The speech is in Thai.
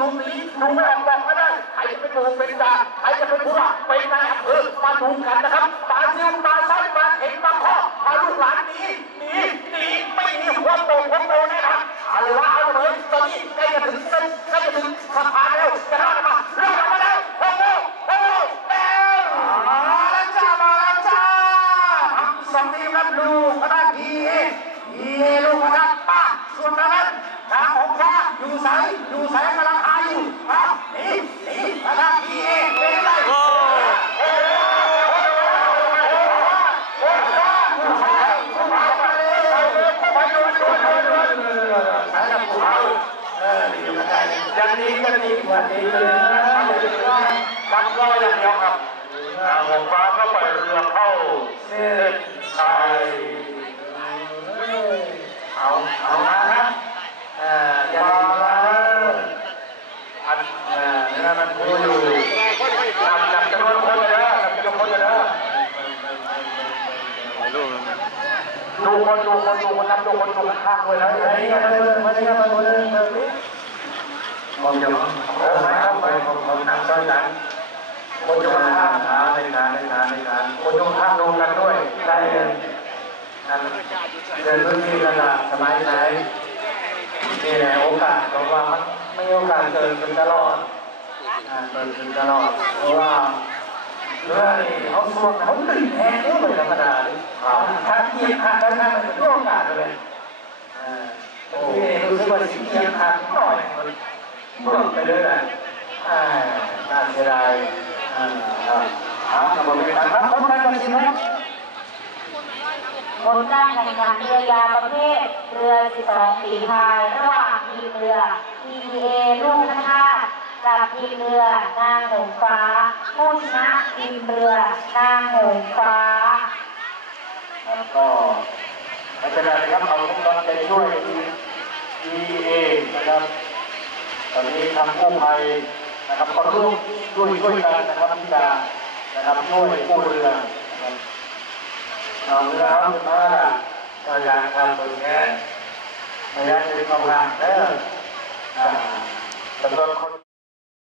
ดูไม่ออกบอกไม่ได้ใครจะเป็นผู้เป็นจ่าใครจะเป็นผู้ว่าเป็นนายอำเภอมาดูกันนะครับตาซิวตาซ้ายมาเห็นตาข้อพาลูกหลานหนีหนีหนีไม่มีหัวโตหัวโตแน่นอนเอาละเอาเลยตอนนี้ใกล้จะถึงเส้นใกล้จะถึงสะพานแล้วจะรอดมาเริ่มมาแล้วโอ้โหโอ้โหแล้วมาแล้วจ้ามาแล้วจ้าทำสำนีรับลูกคณะพีเอพีเอลูกคณะป้าส่วนนั้นทางของพระอยู่สายอยู่สายกำลังหาอยู่ครับนี่นี่คณะพีเอเป็นไร โอ้ ยังดีก็ดีกว่านี้เลยกันก็อย่างเดียวครับหงฟ้าก็ไปเรือเข้าเส้นชัยเอาเอามานะเอ่ออย่าลืมว่าอันเอ่อนี่มันพูดอยู่จับจับจำนวนคนเลยนะจับจำนวนคนเลยนะดูคนดูคนดูคนนับดูคนดูข้างๆด้วยนะไอ้เนี่ยมาเลยมาเลยมาเลยมาเลย ผมจะโอ้ยครับไปผมผมนั่งซ้อนหลังคนจะมาข้างหาในการในการในการคนจะข้างดูกันด้วยได้เลยนั่นเดินพื้นที่กันละสบายใจนี่แหละโอกาสเพราะว่ามันไม่โอกาสเกิดขึ้นตลอดอ่าเกิดขึ้นตลอดเพราะว่าเรื่องเขาสวงเขาตื่นแทนก็ไม่ธรรมดาเลยถ้าเทียบขาดได้ไหมมันก็โอกาสเลยอ่าโอ้ยรู้สึกว่าสิ่งทียบขาดหน่อย มันเบื่อไปเลยนะอ่าน่าเสียดายอ่าอ่าอ่าขอบคุณครับคนไทยกันสิครับผลการแข่งขันเรือยาวประเภทเรือ 12 ฝีพาย ระหว่างทีมเรือ TPA ลูกพระธาตุกับทีมเรือนางหงฟ้า ผู้ชนะทีมเรือนางหงฟ้าก็ไม่เป็นไรนะครับเราต้องการใจช่วยทีม EA นะครับ อนนี้ทางกู้ภัยนะครับก็ร่วมร่วมช่วยกันนะครับที่จะนะครับช่วยกู้เรือนะครับเรือเอาขึ้นมาก็อยากทำตัวแค่พยายะเข้าหลังเด้ออ่จำนวนคน